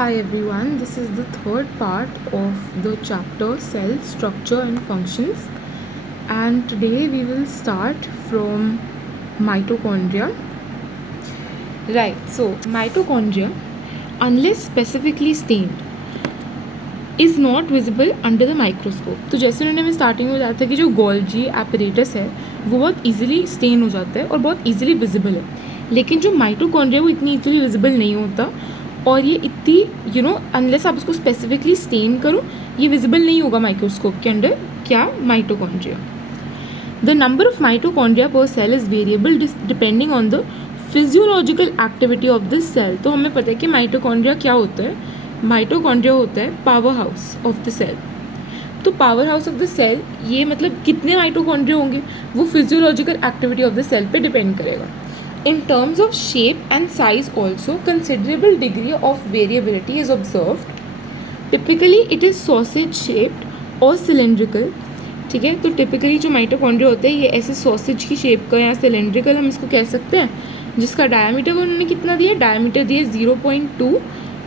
Hi everyone, this is the third part of the chapter Cell Structure and Functions, and today we will start from mitochondria. Right, so mitochondria, unless specifically stained, is not visible under the microscope. तो जैसे उन्होंने हमें starting में बताया था कि जो Golgi apparatus है वो बहुत ईजिली स्टेन हो जाता है और बहुत ईजिली विजिबल है, लेकिन जो माइटोकॉन्ड्रिया वो इतनी ईजिली विजिबल नहीं होता और ये इतनी अनलेस आप उसको स्पेसिफिकली स्टेन करो ये विजिबल नहीं होगा माइक्रोस्कोप के अंडर. क्या? Mitochondria. The number of mitochondria पर cell is variable depending on the physiological activity of this cell. तो हमें पता है कि माइटोकॉन्ड्रिया क्या होता है. माइटोकॉन्ड्रिया होता है power house of the cell. तो power house of the cell ये मतलब कितने माइटोकॉन्ड्रिया होंगे वो physiological activity of the cell पे डिपेंड करेगा. In terms of shape and size also, considerable degree of variability is observed. Typically it is sausage shaped or cylindrical. ठीक है, तो टिपिकली जो माइटोकॉन्ड्रिया होते हैं ये ऐसे सॉसेज की शेप का या सिलेंड्रिकल हम इसको कह सकते हैं, जिसका डायमीटर उन्होंने कितना दिया? डायमीटर दिए 0.2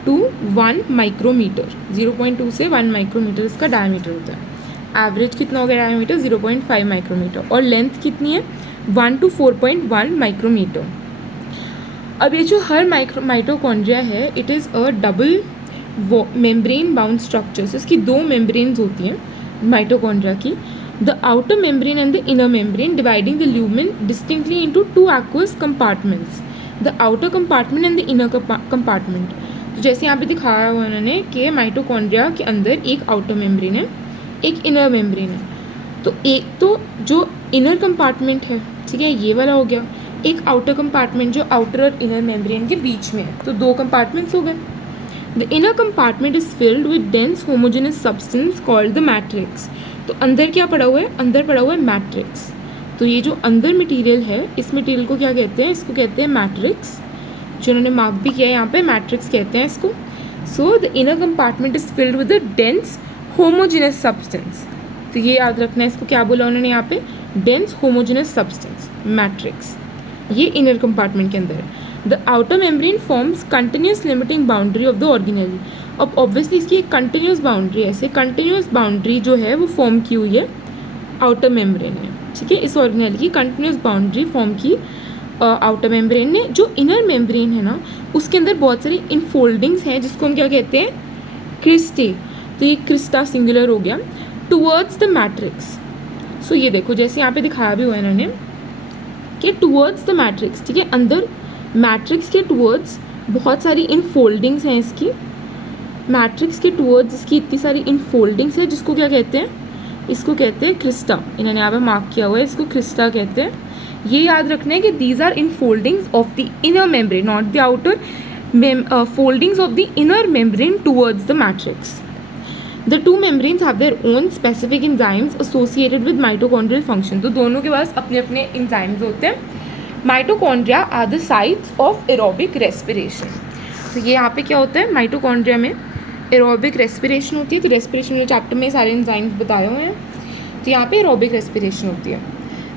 to 1 माइक्रोमीटर. 0.2 से 1 माइक्रोमीटर इसका डायमीटर होता है. एवरेज कितना हो गया डायमीटर? 0.5 माइक्रोमीटर. और लेंथ कितनी है? 1 to 4.1 माइक्रोमीटर. अब ये जो हर माइटोकॉन्ड्रिया है it is a double membrane bound structure. So इसकी दो मेम्ब्रेन्स होती हैं माइटोकॉन्ड्रिया की. The outer membrane and the inner membrane dividing the lumen distinctly into two aqueous compartments. The outer compartment and the inner compartment. तो जैसे यहाँ पे दिखाया हुआ उन्होंने कि माइटोकॉन्ड्रिया के अंदर एक आउटर मेम्ब्रेन है, एक इनर मेम्ब्रेन है. तो एक तो जो इनर कंपार्टमेंट है, ठीक है, ये वाला हो गया. एक आउटर कंपार्टमेंट जो आउटर और इनर मेम्ब्रेन के बीच में है. तो दो कंपार्टमेंट्स हो गए. The inner compartment is filled with dense homogeneous substance called the matrix. तो अंदर क्या पड़ा हुआ है? अंदर पड़ा हुआ है मैट्रिक्स. तो ये जो अंदर मटेरियल है इस मटेरियल को क्या कहते हैं? इसको कहते हैं मैट्रिक्स. जो उन्होंने मार्क भी किया है यहाँ पे, मैट्रिक्स कहते हैं इसको. So the inner compartment is filled with the dense homogeneous substance. तो ये याद रखना है, इसको क्या बोला उन्होंने यहाँ पे? Dense homogeneous substance, matrix. ये इनर कंपार्टमेंट के अंदर है. The outer membrane forms continuous limiting boundary of the organelle. अब ऑब्वियसली इसकी एक कंटिन्यूस बाउंड्री है. ऐसे कंटिन्यूस बाउंड्री जो है वो फॉर्म की हुई है आउटर मेम्ब्रेन ने. ठीक है, इस ऑर्गेनेली की कंटिन्यूस बाउंड्री फॉर्म की आउटर मेम्ब्रेन ने. जो इनर मेम्ब्रेन है ना उसके अंदर बहुत सारी इनफोल्डिंग्स हैं जिसको हम क्या कहते हैं? क्रिस्टे. तो ये क्रिस्टा सिंगुलर हो गया. Towards the matrix. सो ये देखो जैसे यहाँ पे दिखाया भी हुआ है इन्होंने कि टूवर्ड्स द मैट्रिक्स. ठीक है, अंदर मैट्रिक्स के टूवर्ड्स बहुत सारी इनफोल्डिंग्स हैं इसकी. मैट्रिक्स के टूवर्ड्स इसकी इतनी सारी इनफोल्डिंग्स है जिसको क्या कहते हैं? इसको कहते हैं क्रिस्टा. इन्होंने यहाँ पे मार्क किया हुआ है, इसको क्रिस्टा कहते हैं. ये याद रखना है कि these are infoldings of the inner membrane, not the outer foldings of the inner membrane towards the matrix. The two membranes have their own specific enzymes associated with mitochondrial function. तो दोनों के पास अपने अपने enzymes होते हैं. Mitochondria are the sites of aerobic respiration. तो ये यहाँ पे क्या होता है? माइटोकॉन्ड्रिया में एरोबिक रेस्पिरेशन होती है. तो रेस्पिरेशन वाले चैप्टर में सारे एंजाइम्स बताए हुए हैं. तो यहाँ पे एरोबिक रेस्पिरेशन होती है.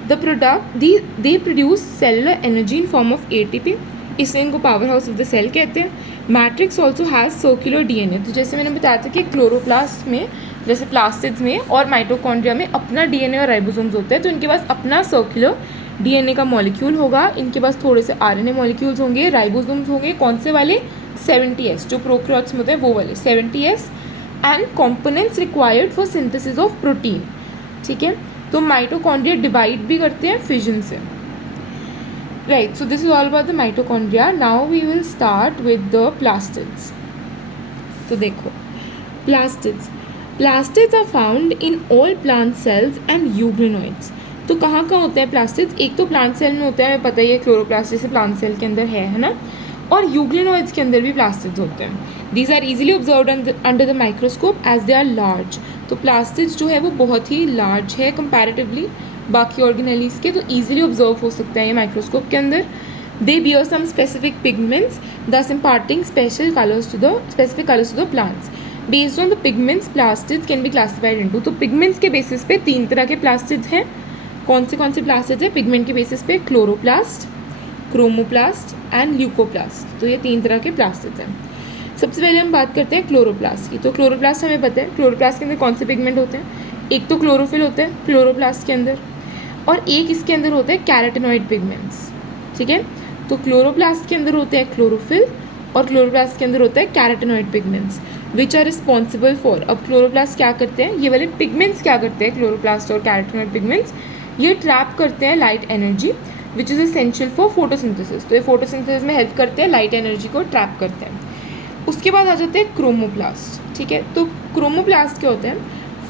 The product they produce cellular energy in form of ATP. इससे इनको power house of the cell कहते हैं. Matrix also has circular DNA. तो जैसे मैंने बताया था कि क्लोरोप्लास्ट में, जैसे प्लास्टिड्स में और माइटोकॉन्ड्रिया में अपना DNA और राइबोसोम्स होते हैं. तो इनके पास अपना सर्कुलर DNA का मॉलिक्यूल होगा. इनके पास थोड़े से RNA मॉलिक्यूल्स होंगे, राइबोसोम्स होंगे. कौन से वाले? 70S. जो प्रोकैरियोट्स में होते हैं वो वाले 70S. And components required for synthesis of protein. ठीक है, तो माइटोकॉन्ड्रिया डिवाइड भी करते हैं फिजन से. Right, so this is all about the mitochondria. Now we will start with the plastids. तो देखो plastids are found in all plant cells and euglenoids. तो कहाँ होते हैं plastids? एक तो plant cell में होता है, हमें पता ही है क्लोरोप्लास्ट जैसे plant cell के अंदर है ना. और euglenoids के अंदर भी plastids होते हैं. These are easily observed under the microscope as they are large. तो plastids जो है वो बहुत ही large है comparatively बाकी ऑर्गेनेलीज के. तो ईजिली ऑब्जर्व हो सकता है ये माइक्रोस्कोप के अंदर. They bear some specific pigments thus imparting specific colours to the plants. Based on the pigments plastids can be classified into. तो पिगमेंट्स के बेसिस पे 3 तरह के प्लास्टिड्स हैं. कौन से प्लास्टिड्स हैं पिगमेंट के बेसिस पे? Chloroplast, chromoplast and leucoplast. तो ये 3 तरह के प्लास्टिड्स हैं. सबसे पहले हम बात करते हैं क्लोरोप्लास्ट की। तो क्लोरोप्लास्ट हमें पता है, क्लोरोप्लास्ट के अंदर कौन से पिगमेंट होते हैं? एक तो क्लोरोफिल होते हैं क्लोरोप्लास्ट के अंदर, और एक इसके अंदर होते हैं कैरोटीनॉइड पिगमेंट्स। ठीक है, तो क्लोरोप्लास्ट के अंदर होते हैं क्लोरोफिल और क्लोरोप्लास्ट के अंदर होता है carotenoid pigments which are responsible for. अब क्लोरोप्लास्ट क्या करते हैं, ये वाले पिगमेंट्स क्या करते हैं, क्लोरोप्लास्ट और कैरोटीनॉइड पिगमेंट्स, ये ट्रैप करते हैं light energy which is essential for photosynthesis. तो ये फोटोसिंथेसिस में हेल्प करते हैं, लाइट एनर्जी को ट्रैप करते हैं। उसके बाद आ जाते हैं क्रोमोप्लास्ट। ठीक है, तो क्रोमोप्लास्ट क्या होते हैं?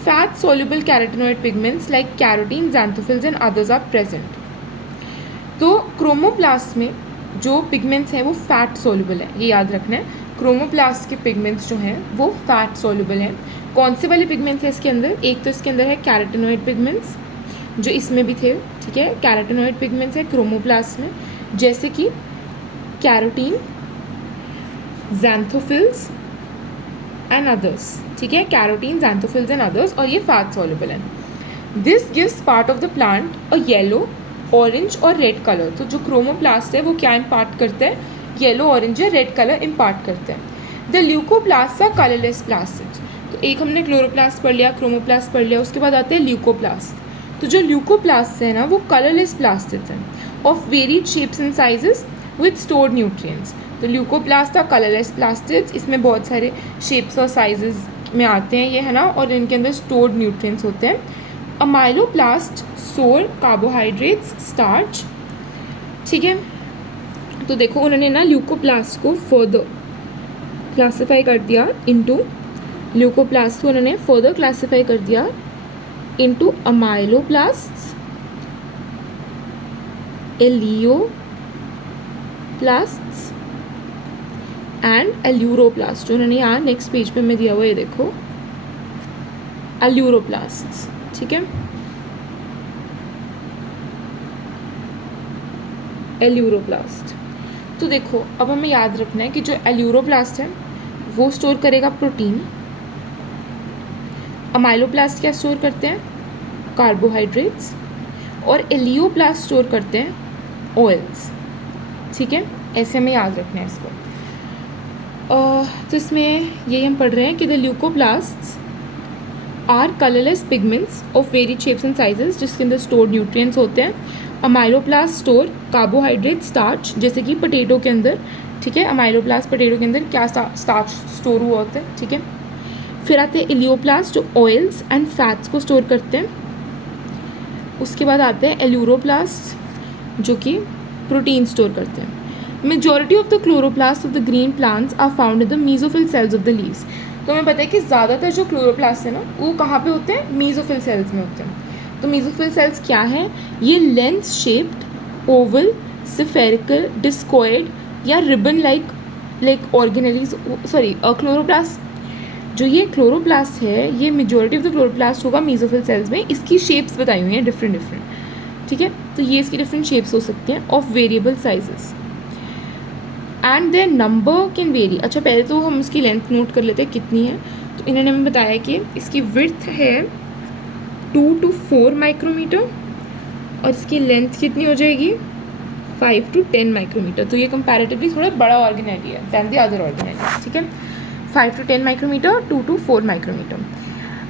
Fat soluble carotenoid pigments like carotene, xanthophylls and others are present. तो क्रोमोप्लास्ट में जो पिगमेंट्स हैं वो फैट सोल्यूबल है, ये याद रखना है। क्रोमोप्लास्ट के पिगमेंट्स जो हैं वो फैट सोल्यूबल हैं। कौन से वाले पिगमेंट्स हैं इसके अंदर? एक तो इसके अंदर है कैरोटीनॉइड पिगमेंट्स जो इसमें भी थे। ठीक है, कैरोटीनॉइड पिगमेंट्स है क्रोमोप्लास्ट में, जैसे कि कैरोटीन, xanthophylls एंड अदर्स। ठीक है, कैरोटीन, xanthophylls एंड अदर्स, और ये फैट सोल्यूबल है। This gives part of the plant a yellow, orange और रेड कलर। तो जो क्रोमोप्लास्ट है वो क्या इम्पार्ट करते हैं? येलो, ऑरेंज या रेड कलर इम्पार्ट करते हैं। The leucoplast are colourless plastids. तो एक हमने क्लोरोप्लास्ट पढ़ लिया, क्रोमोप्लास्ट पढ़ लिया, उसके बाद आते हैं ल्यूकोप्लास्ट। तो जो ल्यूकोप्लास्ट है ना वो कलरलेस प्लास्टिड्स हैं of varied shapes and sizes with stored nutrients. तो ल्यूकोप्लास्ट आर कलरलेस प्लास्टिड्स, इसमें बहुत सारे शेप्स और साइजेस में आते हैं ये, है ना, और इनके अंदर स्टोर्ड न्यूट्रिएंट्स होते हैं। Amyloplast store carbohydrates, starch. ठीक है, तो देखो उन्होंने ना ल्यूकोप्लास्ट को फर्दर क्लासीफाई कर दिया इनटू, ल्यूकोप्लास्ट को उन्होंने फर्दर क्लासीफाई कर दिया इनटू अमाइलोप्लास्ट्स, एलियोप्लास्ट्स एंड एल्यूरोप्लास्ट। जो उन्होंने यहाँ नेक्स्ट पेज पे मैं दिया हुआ, ये देखो एल्यूरोप्लास्ट्स। ठीक है, एल्यूरोप्लास्ट। तो देखो अब हमें याद रखना है कि जो एल्यूरोप्लास्ट है वो स्टोर करेगा प्रोटीन, अमाइलोप्लास्ट क्या स्टोर करते हैं? कार्बोहाइड्रेट्स, और एलियोप्लास्ट स्टोर करते हैं ऑयल्स। ठीक है, ऐसे हमें याद रखना है इसको। तो इसमें यही हम पढ़ रहे हैं कि the leucoplasts are colourless pigments of varied shapes and sizes जिसके अंदर स्टोर्ड न्यूट्रिएंट्स होते हैं। अमाइलोप्लास्ट स्टोर कार्बोहाइड्रेट, स्टार्च, जैसे कि पोटैटो के अंदर। ठीक है, अमाइलोप्लास्ट पोटैटो के अंदर क्या स्टार्च स्टोर हुआ होता है। ठीक है, फिर आते हैं एलियोप्लास्ट जो ऑयल्स एंड फैट्स को स्टोर करते हैं। उसके बाद आते हैं एल्यूरोप्लास्ट जो कि प्रोटीन स्टोर करते हैं। Majority of the chloroplast of the green plants are found in the mesophyll cells of the leaves. तो हमें पता है कि ज़्यादातर जो क्लोरोप्लास्ट है ना वो कहाँ पे होते हैं? मीजोफिल सेल्स में होते हैं। तो मीजोफिल सेल्स क्या है? ये lens shaped, oval, spherical, discoid या ribbon like organelles, sorry chloroplast. जो ये क्लोरोप्लास्ट है ये मेजॉरिटी ऑफ द क्लोरोप्लास्ट होगा मीजोफिल सेल्स में। इसकी शेप्स बताई हुई हैं डिफरेंट। ठीक है, तो ये इसकी डिफरेंट शेप्स हो सकती हैं of variable sizes and their number can vary. अच्छा, पहले तो हम उसकी लेंथ नोट कर लेते हैं कितनी है। तो इन्होंने हमें बताया कि इसकी विड्थ है 2 to 4 माइक्रोमीटर और इसकी लेंथ कितनी हो जाएगी? 5 to 10 माइक्रोमीटर। तो ये कंपैरेटिवली थोड़ा बड़ा ऑर्गेनेली है दैन द अदर ऑर्गेनेली। ठीक है, 5 to 10 micrometre, 2 to 4 micrometre.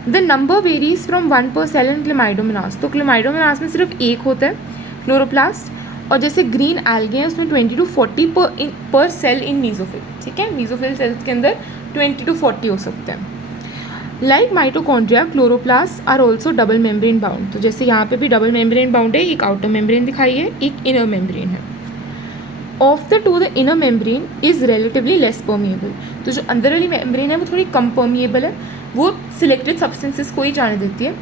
The number varies from 1 per cell in Chlamydomonas. तो क्लेमाइडोमोनास में सिर्फ एक होता है क्लोरोप्लास्ट, और जैसे ग्रीन एल्गे हैं उसमें 20 to 40 पर सेल इन मीजोफिल। ठीक है, मीजोफिल सेल्स के अंदर 20 to 40 हो सकते हैं। Like mitochondria, chloroplast are also double membrane bound. तो जैसे यहाँ पे भी डबल मेम्ब्रेन बाउंड है, एक आउटर मेम्ब्रेन दिखाई है, एक इनर मेम्ब्रेन है। Of the two the inner membrane is relatively less permeable. तो जो अंदर वाली मेम्ब्रेन है वो थोड़ी कम परमिएबल है, वो सिलेक्टेड सब्सटेंसेस को ही जाने देती है।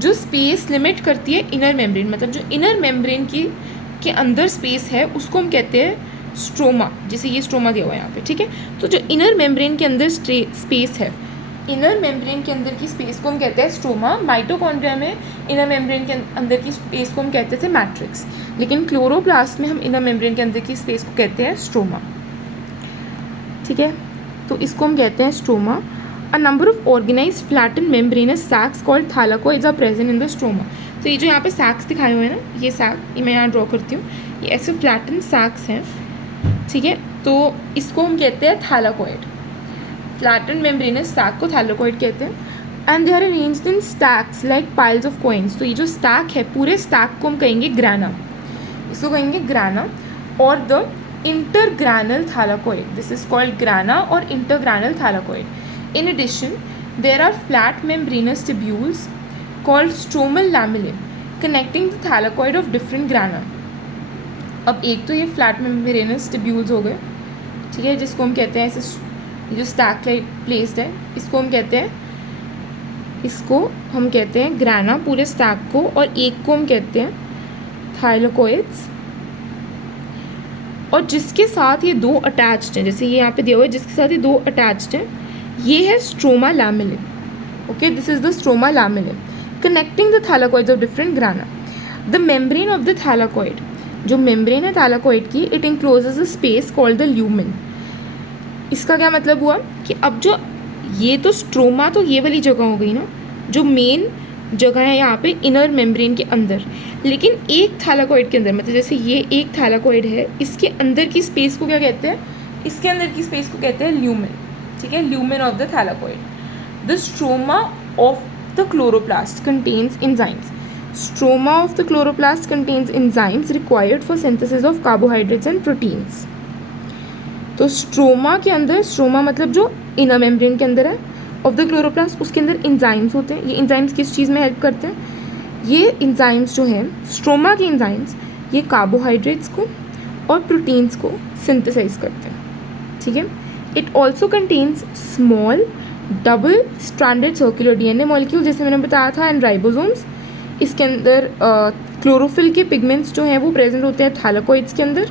जो स्पेस लिमिट करती है इनर मेम्ब्रेन, मतलब जो इनर मेम्ब्रेन के अंदर स्पेस है उसको हम कहते हैं स्ट्रोमा। जैसे ये स्ट्रोमा दिया हुआ है यहाँ पे। ठीक है, तो जो इनर मेम्ब्रेन के अंदर स्पेस है, इनर मेम्ब्रेन के अंदर की स्पेस को हम कहते हैं स्ट्रोमा। माइटोकॉन्ड्रिया में इनर मेम्ब्रेन के अंदर की स्पेस को हम कहते थे मैट्रिक्स, लेकिन क्लोरोप्लास्ट में हम इनर मेम्ब्रेन के अंदर की स्पेस को कहते हैं स्ट्रोमा। ठीक है, तो इसको हम कहते हैं stroma. A number of organised flattened membranous sacs called thylakoids are present in the stroma. तो ये जो यहाँ पे सैक्स दिखाए हुए हैं ना, ये सैक, ये मैं यहाँ ड्रॉ करती हूँ, ये ऐसे फ्लैटन सैक्स हैं। ठीक है, तो इसको हम कहते हैं थैलाकोइड। फ्लैटन मेम्ब्रेनस सैक को थैलेकोइड कहते हैं. And they are arranged in stacks like piles of coins. तो ये जो स्टैक है, पूरे स्टैक को हम कहेंगे ग्राना, इसको कहेंगे ग्राना. और the intergranal thylakoid, this is called grana or intergranal thylakoid. In addition, there are flat membranous tubules called stromal lamellae connecting the thylakoid of different grana. अब एक तो ये फ्लैट मेम्ब्रेनस ट्यूब्यूल्स हो गए, ठीक है, जिसको हम कहते हैं ऐसे जो स्टैक प्लेस्ड है, इसको हम कहते हैं ग्राना, पूरे स्टैक को. और एक को हम कहते हैं थाइलाकोइड्स. और जिसके साथ ये दो अटैच्ड हैं, जैसे ये यहाँ पे दिया हुआ है, जिसके साथ ये दो अटैच्ड हैं, ये है stroma lamellae. Okay, this is the stroma lamellae connecting the thylakoids of different grana. The membrane of the thylakoid, जो मेम्ब्रेन है थैलाकोइड की, it encloses a space called the lumen. इसका क्या मतलब हुआ कि अब जो ये तो स्ट्रोमा तो ये वाली जगह हो गई ना, जो मेन जगह है यहाँ पे इनर मेम्ब्रेन के अंदर. लेकिन एक थैलाकोइड के अंदर, मतलब जैसे ये एक थैलाकोइड है, इसके अंदर की स्पेस को क्या कहते हैं? इसके अंदर की स्पेस को कहते हैं ल्यूमेन. ठीक है, lumen of the thylakoid. The stroma of the chloroplast contains enzymes. Stroma of the chloroplast contains enzymes required for synthesis of carbohydrates and proteins. तो स्ट्रोमा के अंदर, स्ट्रोमा मतलब जो इनर मेम्ब्रेन के अंदर है ऑफ द क्लोरोप्लास्ट, उसके अंदर एंजाइम्स होते हैं. ये एंजाइम्स किस चीज़ में हेल्प करते हैं? ये एंजाइम्स जो हैं, स्ट्रोमा के एंजाइम्स, ये कार्बोहाइड्रेट्स को और प्रोटीन्स को सिंथेसाइज करते हैं. ठीक है. It also contains small double stranded circular DNA molecule, जैसे मैंने बताया था, एंड राइबोसोम्स. इसके अंदर क्लोरोफिल के पिगमेंट्स जो हैं वो प्रेजेंट होते हैं थैलाकोइड्स के अंदर.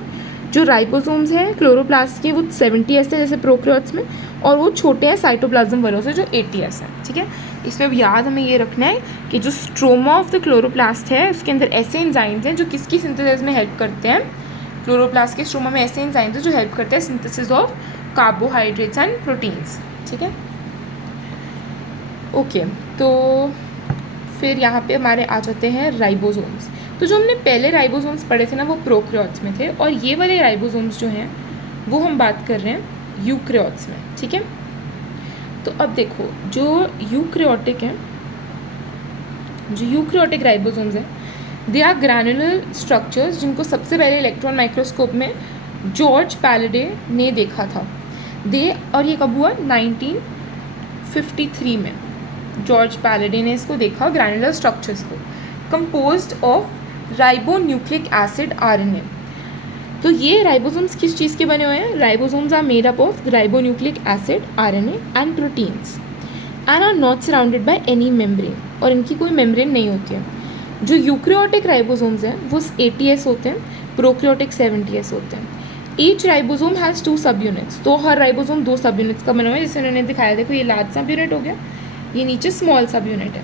जो राइबोसोम्स हैं क्लोरोप्लास्ट के, वो 70S है जैसे प्रोकैरियोट्स में, और वो छोटे हैं साइटोप्लाज्म वालों से जो 80S है. ठीक है. इसमें अब याद हमें ये रखना है कि जो स्ट्रोमा ऑफ द क्लोरोप्लास्ट है, उसके अंदर ऐसे एंजाइम्स हैं जो किसकी सिंथेसिस में हेल्प करते हैं? क्लोरोप्लास्ट के स्ट्रोमा में ऐसे एंजाइम्स हैं जो हेल्प करते हैं synthesis of carbohydrates and proteins. ठीक है. ओके, तो फिर यहाँ पे हमारे आ जाते हैं राइबोसोम्स. तो जो हमने पहले राइबोसोम्स पढ़े थे ना, वो प्रोकैरियोट्स में थे, और ये वाले राइबोसोम्स जो हैं वो हम बात कर रहे हैं यूकैरियोट्स में. ठीक है. तो अब देखो, जो यूकैरियोटिक हैं, जो यूकैरियोटिक राइबोसोम्स हैं, दे आर ग्रैनुलर स्ट्रक्चर्स, जिनको सबसे पहले इलेक्ट्रॉन माइक्रोस्कोप में जॉर्ज पैलेडे ने देखा था. और ये कब हुआ? 1953 में जॉर्ज पैलेडे ने इसको देखा, ग्रैनुलर स्ट्रक्चर्स को, composed of ribonucleic acid RNA. तो ये राइबोसोम्स किस चीज़ के बने हुए हैं? Ribosomes are made up of ribonucleic acid RNA and proteins and are not surrounded by any membrane, और इनकी कोई मेम्ब्रेन नहीं होती है. जो यूकैरियोटिक राइबोसोम्स हैं वो 80S होते हैं, प्रोकैरियोटिक 70S होते हैं. ईच राइबोसोम हैज़ 2 सब यूनिट्स. तो हर राइबोसोम 2 सब यूनिट्स का बना हुआ है, जैसे उन्होंने दिखाया. देखो, ये लार्ज सब यूनिट हो गया, ये नीचे स्मॉल सब यूनिट है.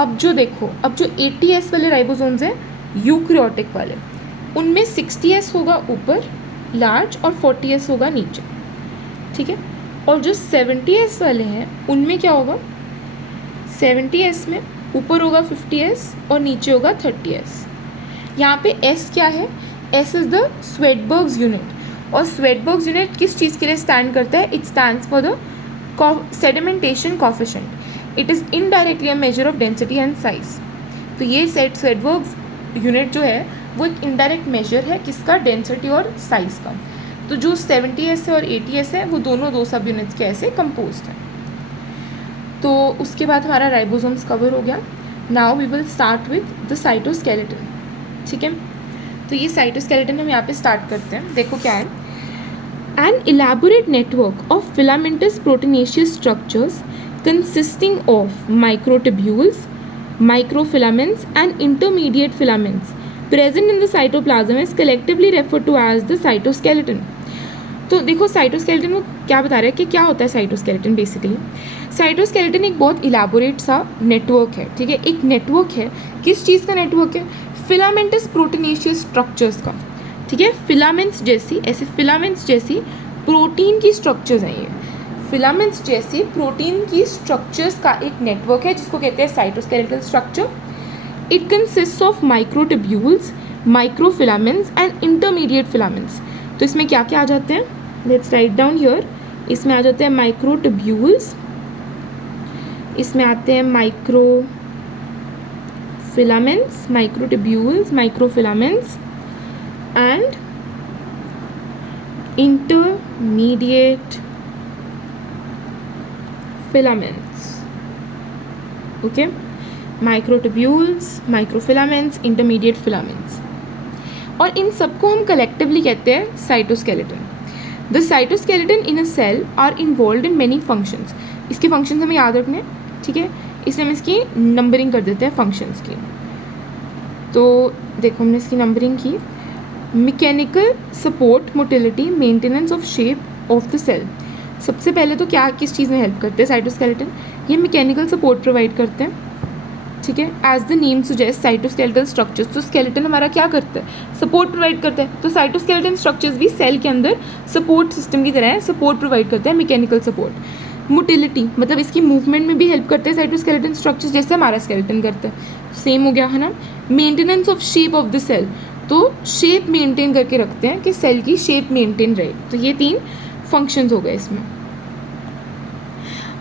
अब जो देखो, अब जो 80S वाले राइबोसोम्स हैं यूकैरियोटिक वाले, उनमें 60S होगा ऊपर लार्ज और 40S होगा नीचे. ठीक है. और जो 70S वाले हैं उनमें क्या होगा? 70S में ऊपर होगा 50S और नीचे होगा 30S. यहाँ पे S क्या है? S is the Svedberg's unit. और स्वेडबर्ग्स यूनिट किस चीज़ के लिए स्टैंड करता है? It stands for the sedimentation coefficient. It is indirectly a measure of density and size. तो ये स्वेडबर्ग्स यूनिट जो है वो एक इनडायरेक्ट मेजर है किसका? डेंसिटी और साइज का. तो जो 70S है और 80S है वो दोनों 2 सब यूनिट्स के ऐसे कंपोज्ड हैं. तो उसके बाद हमारा राइबोसोम्स कवर हो गया. Now we will start with the cytoskeleton. ठीक है. तो ये साइटोस्केलेटन हम यहाँ पे स्टार्ट करते हैं. देखो क्या है. An elaborate network of filamentous proteinaceous structures consisting of microtubules, microfilaments and intermediate filaments present in the cytoplasm is collectively referred to as the cytoskeleton. तो देखो, साइटोस्केलेटन वो क्या बता रहा है कि क्या होता है साइटोस्केलेटन. बेसिकली साइटोस्केलेटन एक बहुत इलाबोरेट सा नेटवर्क है. ठीक है. एक नेटवर्क है. किस चीज़ का नेटवर्क है? फिलामेंटस प्रोटीनेशियस स्ट्रक्चर्स का. ठीक है. फिलामेंट्स जैसी, ऐसे फिलामेंट्स जैसी प्रोटीन की स्ट्रक्चर्स हैं ये. फिलामेंट्स जैसी प्रोटीन की स्ट्रक्चर्स का एक नेटवर्क है जिसको कहते हैं cytoskeletal structure. It consist of microtubules, microfilaments and intermediate filaments. तो इसमें क्या क्या आ जाते हैं? Let's write down here. इसमें आ जाते हैं माइक्रोट्यूब्यूल्स, इसमें आते हैं microfilaments, microtubules, microfilaments and intermediate filaments. Okay, microtubules, microfilaments, intermediate filaments, और इन सबको हम कलेक्टिवली कहते हैं cytoskeleton. The cytoskeleton in a cell are involve in many functions. इसके फंक्शंस हमें याद रखने हैं, ठीक है, इसलिए हम इसकी नंबरिंग कर देते हैं फंक्शंस की. तो देखो हमने इसकी नंबरिंग की. Mechanical support, motility, maintenance of shape of the cell. सबसे पहले तो क्या किस चीज़ में हेल्प करते हैं साइटोस्केलेटन? ये मैकेनिकल सपोर्ट प्रोवाइड करते हैं, ठीक है. As the name suggest cytoskeletal structures. तो स्केलेटन हमारा क्या करता है? सपोर्ट प्रोवाइड करता है. तो साइटोस्केलेटन स्ट्रक्चर्स भी सेल के अंदर सपोर्ट सिस्टम की तरह है, सपोर्ट प्रोवाइड करते हैं, मैकेनिकल सपोर्ट. मोटिलिटी मतलब इसकी मूवमेंट में भी हेल्प करते हैं साइटोस्केलेटन स्ट्रक्चर्स, जैसे हमारा स्केलेटन करता है, सेम हो गया है ना. Maintenance of shape of the cell, तो शेप मेंटेन करके रखते हैं कि सेल की शेप मेंटेन रहे. तो ये 3 फंक्शंस हो गए इसमें.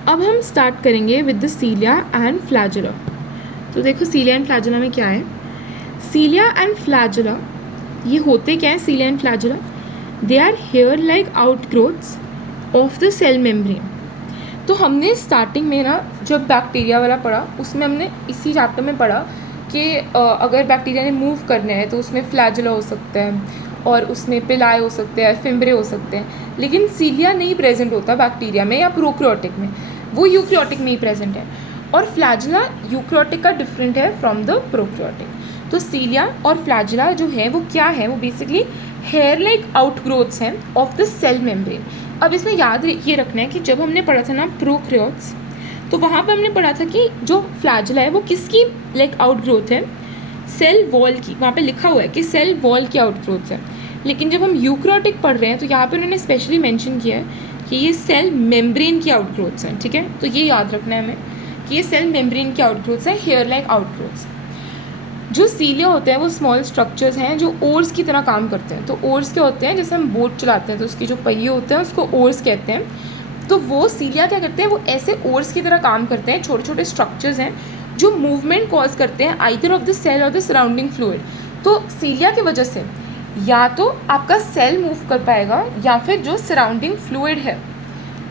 अब हम स्टार्ट करेंगे with the cilia and flagella. तो देखो सीलिया एंड फ्लैजुला में क्या है. सीलिया एंड फ्लैजुला ये होते क्या है? Cilia and flagella they are hair like outgrowths of the cell membrane. तो हमने स्टार्टिंग में ना जब बैक्टीरिया वाला पढ़ा उसमें हमने इसी चैप्टर में पढ़ा कि अगर बैक्टीरिया ने मूव करना है तो उसमें फ्लैजुला हो सकता है और उसमें पिलाई हो सकते हैं, फिम्ब्रे हो सकते हैं. लेकिन सीलिया नहीं प्रेजेंट होता बैक्टीरिया में या प्रोकैरियोटिक में, वो यूकैरियोटिक में ही प्रेजेंट है. और फ्लैजुला यूकैरियोटिक का डिफरेंट है फ्रॉम द प्रोकैरियोटिक. तो सीलिया और फ्लैजुला जो है वो क्या है? वो बेसिकली हेयर लाइक आउटग्रोथ्स हैं ऑफ द सेल मेम्ब्रेन. अब इसमें याद ये रखना है कि जब हमने पढ़ा था ना प्रोकैरियोट्स, तो वहाँ पर हमने पढ़ा था कि जो फ्लैजुला है वो किसकी लाइक आउटग्रोथ है? सेल वॉल की. वहाँ पे लिखा हुआ है कि सेल वॉल की आउटग्रोथ है. लेकिन जब हम यूकैरियोटिक पढ़ रहे हैं तो यहाँ पे उन्होंने स्पेशली मेंशन किया है कि ये सेल मेम्ब्रेन की आउटग्रोथ्स हैं, ठीक है. तो ये याद रखना है हमें कि ये सेल मेम्ब्रेन की आउटग्रोथ्स हैं, हेयर लाइक आउटग्रोथ्स. जो सीलिया होते हैं वो स्मॉल स्ट्रक्चर्स हैं जो ओर्स की तरह काम करते हैं. तो ओर्स क्या होते हैं? जैसे हम बोट चलाते हैं तो उसके जो पहिए होते हैं उसको ओर्स कहते हैं. तो वो सीलिया क्या करते हैं? वो ऐसे ओर्स की तरह काम करते हैं. छोटे छोटे स्ट्रक्चर्स हैं जो मूवमेंट कॉज करते हैं आइदर ऑफ द सेल और द सराउंडिंग फ्लूइड. तो सीलिया की वजह से या तो आपका सेल मूव कर पाएगा या फिर जो सराउंडिंग फ्लूइड है,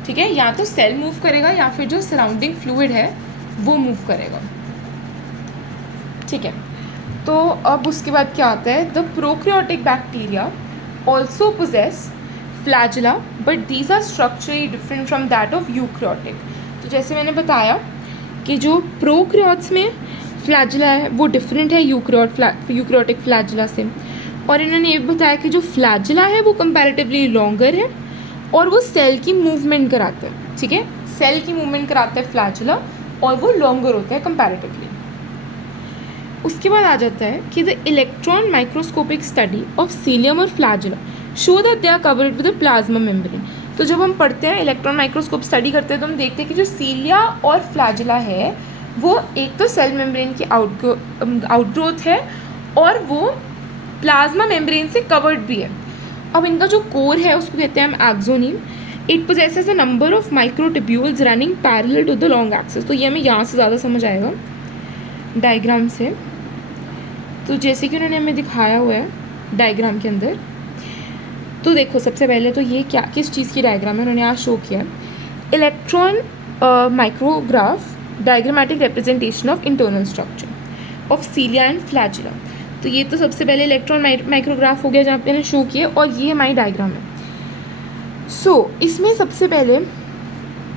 ठीक है, या तो सेल मूव करेगा या फिर जो सराउंडिंग फ्लूइड है वो मूव करेगा, ठीक है. तो अब उसके बाद क्या आता है? The prokaryotic bacteria also possess flagella but these are structurally different from that of eukaryotic. तो जैसे मैंने बताया कि जो प्रोकैरियोट्स में फ्लैजुला है वो डिफरेंट है यूकैरियोटिक फ्लैजुला से. और इन्होंने ये बताया कि जो फ्लैजुला है वो कंपैरेटिवली लॉन्गर है और वो सेल की मूवमेंट कराता है, ठीक है. सेल की मूवमेंट कराता है फ्लैजुला और वो लॉन्गर होता है कंपैरेटिवली. उसके बाद आ जाता है कि the electron microscopic study of cilium और flagella show that they are covered with the plasma membrane. तो जब हम पढ़ते हैं इलेक्ट्रॉन माइक्रोस्कोप स्टडी करते हैं तो हम देखते हैं कि जो सीलिया और फ्लैजुला है वो एक तो सेल मेम्ब्रेन की आउटग्रोथ है और वो प्लाज्मा मेम्ब्रेन से कवर्ड भी है. अब इनका जो कोर है उसको कहते हैं हम axoneme. It possesses a number of microtubules running parallel to the long axis. तो ये हमें यहाँ से ज़्यादा समझ आएगा डायग्राम से. तो जैसे कि उन्होंने हमें दिखाया हुआ है डायग्राम के अंदर, तो देखो सबसे पहले तो ये क्या किस चीज़ की डायग्राम है उन्होंने यहाँ शो किया है. Electron micrograph diagrammatic representation of internal structure of cilia and flagella. तो ये तो सबसे पहले इलेक्ट्रॉन माइक्रोग्राफ हो गया जहाँ पे शो किया और ये हमारी डायग्राम है. सो इसमें सबसे पहले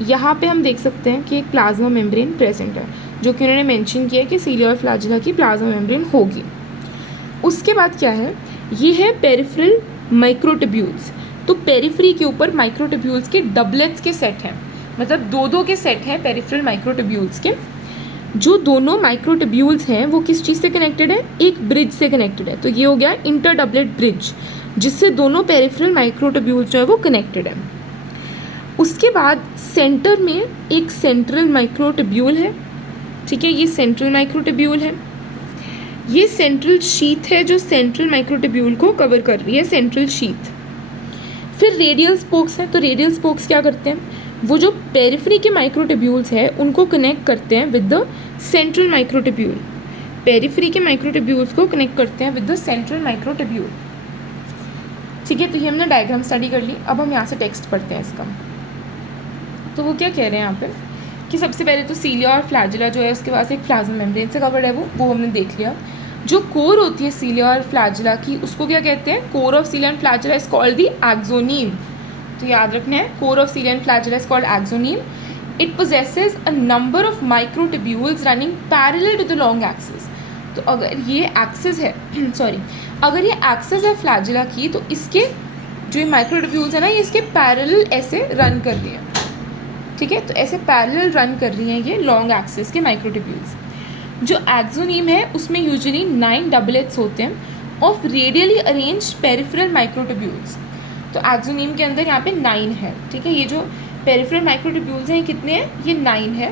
यहाँ पे हम देख सकते हैं कि एक प्लाज्मा मेम्ब्रेन प्रेजेंट है जो कि उन्होंने मेंशन किया है कि सीलिया और फ्लैजुला की प्लाज्मा मेम्ब्रेन होगी. उसके बाद क्या है? ये है पेरिफेरल माइक्रोट्यूब्यूल्स. तो पेरिफेरी के ऊपर माइक्रोट्यूब्यूल्स के डबलेट्स के सेट हैं, मतलब 2-2 के सेट हैं पेरिफेरल माइक्रोट्यूब्यूल्स के. जो दोनों माइक्रोट्यूब्यूल्स हैं वो किस चीज़ से कनेक्टेड है? एक ब्रिज से कनेक्टेड है. तो ये हो गया इंटर डबलेट ब्रिज जिससे दोनों पेरिफेरल माइक्रोट्यूब्यूल्स जो है वो कनेक्टेड है. उसके बाद सेंटर में एक सेंट्रल माइक्रोट्यूब्यूल है, ठीक है, ये सेंट्रल माइक्रोट्यूब्यूल है. ये सेंट्रल शीथ है जो सेंट्रल माइक्रोट्यूब्यूल को कवर कर रही है, सेंट्रल शीथ. फिर रेडियल स्पोक्स हैं, तो रेडियल स्पोक्स क्या करते हैं, वो जो पेरिफेरी के माइक्रोट्यूब्यूल्स है उनको कनेक्ट करते हैं with the central microtubule, periphery के माइक्रोट्यूब्यूल्स को कनेक्ट करते हैं विद द सेंट्रल माइक्रोट्यूब्यूल। ठीक है, तो ये हमने डायग्राम स्टडी कर ली। अब हम यहाँ से टेक्स्ट पढ़ते हैं इसका। तो वो क्या कह रहे हैं यहाँ पे कि सबसे पहले तो सीलिया और फ्लैजिला जो है उसके पास एक प्लाज्मा मेम्ब्रेन से कवर्ड है, वो हमने देख लिया। जो कोर होती है सीलिया और फ्लैजिला की उसको क्या कहते हैं, core of cilia and flagella is called the axoneme. तो याद रखना है, core of cilia and flagella is called axoneme. It possesses a number of microtubules running parallel to the long axis. तो अगर ये एक्सिस है अगर ये एक्सिस है फ्लैजिला की, तो इसके जो ये माइक्रोट्यूब्यूल्स है ना, ये इसके पैरेलल ऐसे रन कर रही हैं। ठीक है, तो ऐसे पैरेलल रन कर रही हैं ये लॉन्ग एक्सिस के माइक्रोट्यूब्यूल्स। जो एक्सोनीम है उसमें यूजुअली 9 डबलेट्स होते हैं of radially arranged peripheral microtubules. तो एक्सोनीम के अंदर यहाँ पे 9 है। ठीक है, ये जो पेरिफेरल माइक्रोट्यूब्यूल्स हैं कितने हैं, ये 9 है,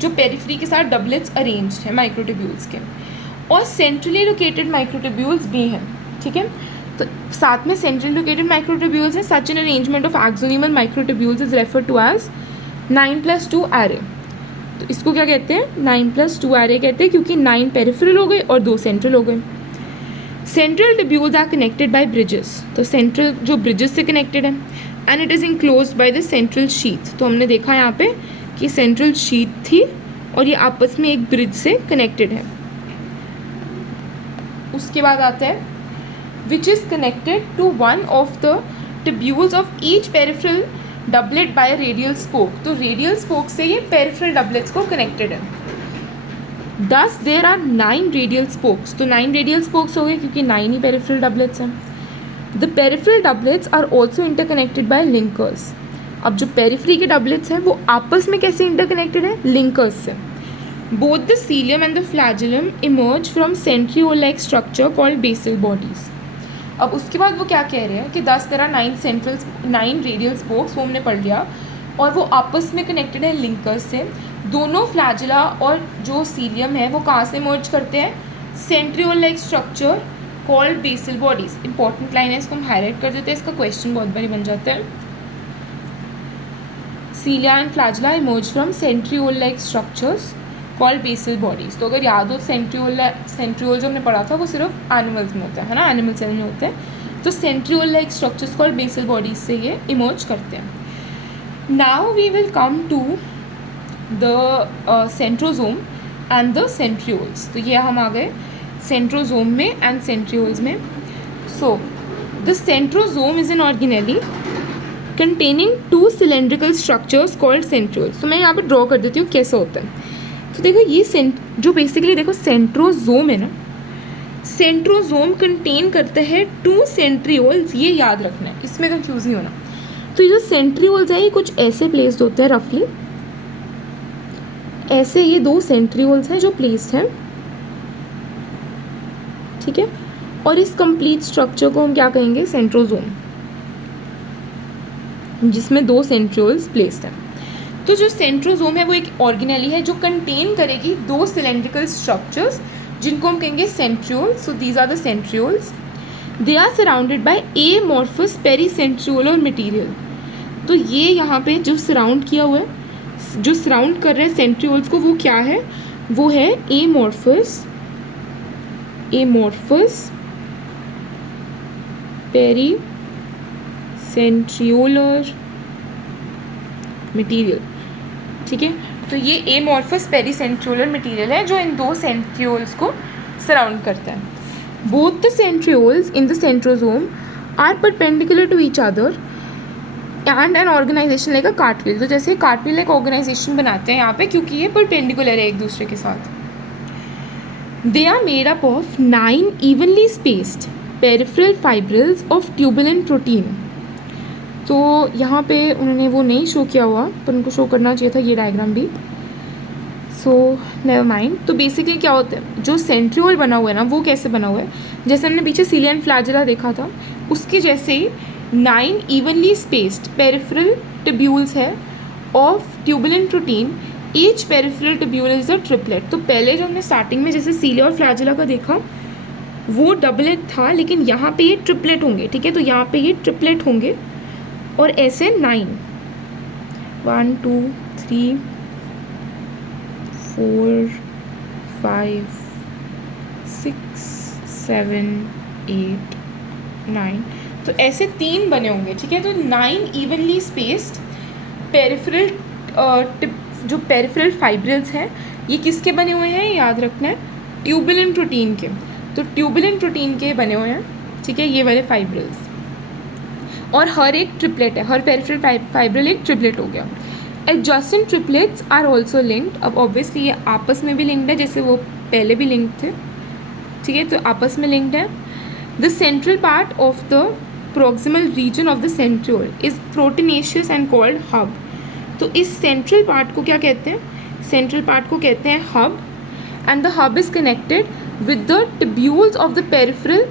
जो पेरिफेरी के साथ डबलेट्स अरेंज्ड है माइक्रोट्यूब्यूल्स के। और सेंट्रली लोकेटेड माइक्रोट्यूब्यूल्स भी हैं। ठीक है, तो साथ में सेंट्रली लोकेटेड माइक्रोट्यूब्यूल्स हैं। Such an arrangement of axonemal microtubules is refer to as 9+2 array. तो इसको क्या कहते हैं, 9+2 एरे कहते हैं, क्योंकि 9 पेरिफेरल हो गए और 2 सेंट्रल हो गए। Central tubules are connected by bridges. तो सेंट्रल जो ब्रिजेस से कनेक्टेड है, and it is enclosed by the central sheath. तो हमने देखा यहाँ पे कि सेंट्रल शीथ थी और ये आपस में एक ब्रिज से कनेक्टेड है। उसके बाद आता है which is connected to one of the tubules of each peripheral doublet by radial spoke. तो रेडियल स्पोक से ये पेरिफेरल डबलेट्स को कनेक्टेड है। दस देर आर 9 रेडियल स्पोक्स। तो 9 रेडियल स्पोक्स हो गए क्योंकि 9 ही पेरिफेरल डबलेट्स हैं। The peripheral doublets are also interconnected by linkers. अब जो पेरिफेरी के डबलेट्स हैं वो आपस में कैसे इंटरकनेक्टेड है, लिंकर्स से। Both the cilium and the flagellum emerge from centriole like structure called basal bodies. अब उसके बाद वो क्या कह रहे हैं कि 10 तेरह 9 रेडियल स्पोक्स, वो हमने पढ़ लिया, और वो आपस में कनेक्टेड है लिंकर्स से। दोनों फ्लैजिला और जो सीलियम है वो कहाँ से मर्ज करते हैं, centriole like structure called basal bodies. Important line है, इसको हम हाईलाइट कर देते हैं, इसका क्वेश्चन बहुत बारी बन जाता है। Cilia and flagella emerge from centriole like structures called basal bodies. तो अगर याद हो सेंट्रियोल जो हमने पढ़ा था वो सिर्फ एनिमल्स में होता है ना, एनिमल सेल में होते हैं। तो centriole like structures called basal bodies से ये इमर्ज करते हैं। Now we will come to the centrosome and the centrioles. तो ये हम आ गए सेंट्रोजोम में एंड सेंट्रियोल्स में। So the centrosome is an organelle containing 2 cylindrical structures called centrioles. तो मैं यहाँ पे ड्रॉ कर देती हूँ कैसे होता है। तो देखो ये जो बेसिकली देखो सेंट्रोजोम है ना, सेंट्रोजोम कंटेन करता है 2 सेंट्रियोल्स। ये याद रखना है, इसमें कंफ्यूज नहीं होना। तो ये जो सेंट्रियोल्स है ये कुछ ऐसे प्लेस्ड होते हैं, रफली ऐसे ये 2 सेंट्रियोल्स हैं जो प्लेस्ड हैं। ठीक है, और इस कंप्लीट स्ट्रक्चर को हम क्या कहेंगे, सेंट्रोजोम, जिसमें 2 सेंट्रियोल्स प्लेस्ड हैं। तो जो सेंट्रोजोम है वो एक ऑर्गेनेली है जो कंटेन करेगी 2 सिलेंड्रिकल स्ट्रक्चर्स जिनको हम कहेंगे centrioles. So these are the centrioles. They are surrounded by amorphous pericentriolar material. तो ये यहाँ पे जो सराउंड किया हुआ है, जो सराउंड कर रहे हैं सेंट्रियोल्स को, वो क्या है, वो है एमॉर्फस पेरीसेंट्रियोलर मटेरियल। ठीक है, तो ये एमॉर्फस पेरीसेंट्रियोलर मटेरियल है जो इन 2 सेंट्रियोल्स को सराउंड करता है। Both the centrioles in the centrosome are perpendicular to each other and an organisation like a cartwheel. तो जैसे कार्टविल एक ऑर्गेनाइजेशन बनाते हैं यहाँ पे, क्योंकि ये परपेंडिकुलर है एक दूसरे के साथ। They are made up of 9 evenly spaced peripheral fibrils of tubulin protein. तो यहाँ पे उन्होंने वो नहीं शो किया हुआ, पर उनको शो करना चाहिए था ये डायग्राम भी। So never mind. तो बेसिकली क्या होता है, जो सेंट्रियोल बना हुआ है ना, वो कैसे बना हुआ है, जैसे हमने पीछे सीलिया एंड फ्लैजिला देखा था, उसके जैसे ही 9 इवनली स्पेस्ड पेरिफेरल ट्यूब्यूल्स है of tubulin protein. Each peripheral tubule is a triplet. तो पहले जो हमने स्टार्टिंग में जैसे सीलिया और फ्लैजिला का देखा वो डबलेट था, लेकिन यहाँ पे ये ट्रिपलेट होंगे। ठीक है, तो यहाँ पे ये ट्रिपलेट होंगे और ऐसे 9, 1 2 3 4 5 6 7 8 9, तो ऐसे 3 बने होंगे, ठीक है। तो 9 इवनली स्पेस्ड पेरिफेरल जो पेरिफेरल फाइब्रिल्स हैं, ये किसके बने हुए हैं, याद रखना है, ट्यूबुलिन प्रोटीन के। तो ट्यूबुलिन प्रोटीन के बने हुए हैं, ठीक है, ये वाले फाइब्रिल्स। और हर एक ट्रिपलेट है, हर पेरिफेरल फाइब्रिल एक ट्रिपलेट हो गया। Adjacent triplets are also linked. अब ऑब्वियसली ये आपस में भी लिंक्ड है, जैसे वो पहले भी लिंक्ड थे, ठीक है, तो आपस में लिंक्ड है। The central part of the proximal region of the centriole is proteinaceous and called hub. तो इस सेंट्रल पार्ट को क्या कहते हैं, सेंट्रल पार्ट को कहते हैं hub. And the hub is connected with the tubules of the peripheral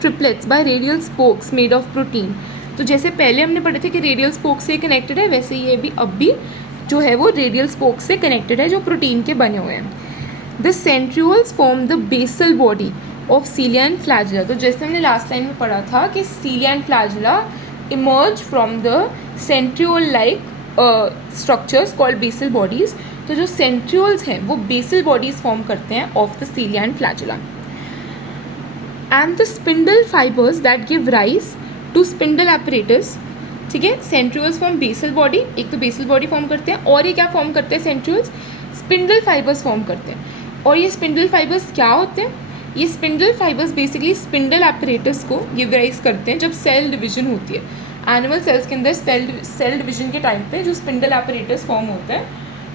triplets bye radial spokes made of protein. तो जैसे पहले हमने पढ़े थे कि रेडियल स्पोक से कनेक्टेड है, वैसे ये भी अब भी जो है वो रेडियल स्पोक से कनेक्टेड है, जो प्रोटीन के बने हुए हैं। The centrioles form the basal body of cilia and flagella. तो जैसे हमने लास्ट टाइम में पढ़ा था कि cilia and flagella emerge from the centriole like structures called basal bodies. तो जो सेंट्रियोल्स हैं वो बेसल बॉडीज फॉर्म करते हैं of the cilia and flagella. And the spindle fibres that give rise to spindle apparatus, ठीक है। Centrioles form basal body, एक तो बेसल बॉडी फॉर्म करते हैं, और ये क्या फॉर्म करते हैं, सेंट्रियोल्स स्पिंडल फाइबर्स फॉर्म करते हैं। और ये स्पिंडल फाइबर्स क्या होते हैं, ये spindle fibres basically spindle apparatus को गिव राइज करते हैं जब सेल डिवीजन होती है। एनिमल सेल्स के अंदर सेल डिवीजन के टाइम पे जो स्पिंडल एपरेटस फॉर्म होता है,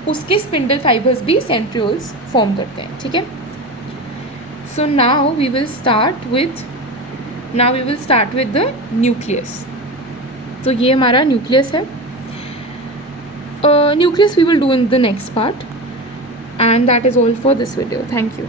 उसके स्पिंडल फाइबर्स भी सेंट्रियोल्स फॉर्म करते हैं, ठीक है। So now we will start with the nucleus. तो ये हमारा न्यूक्लियस है। Nucleus we will do in the next part, and that is all for this video. Thank you.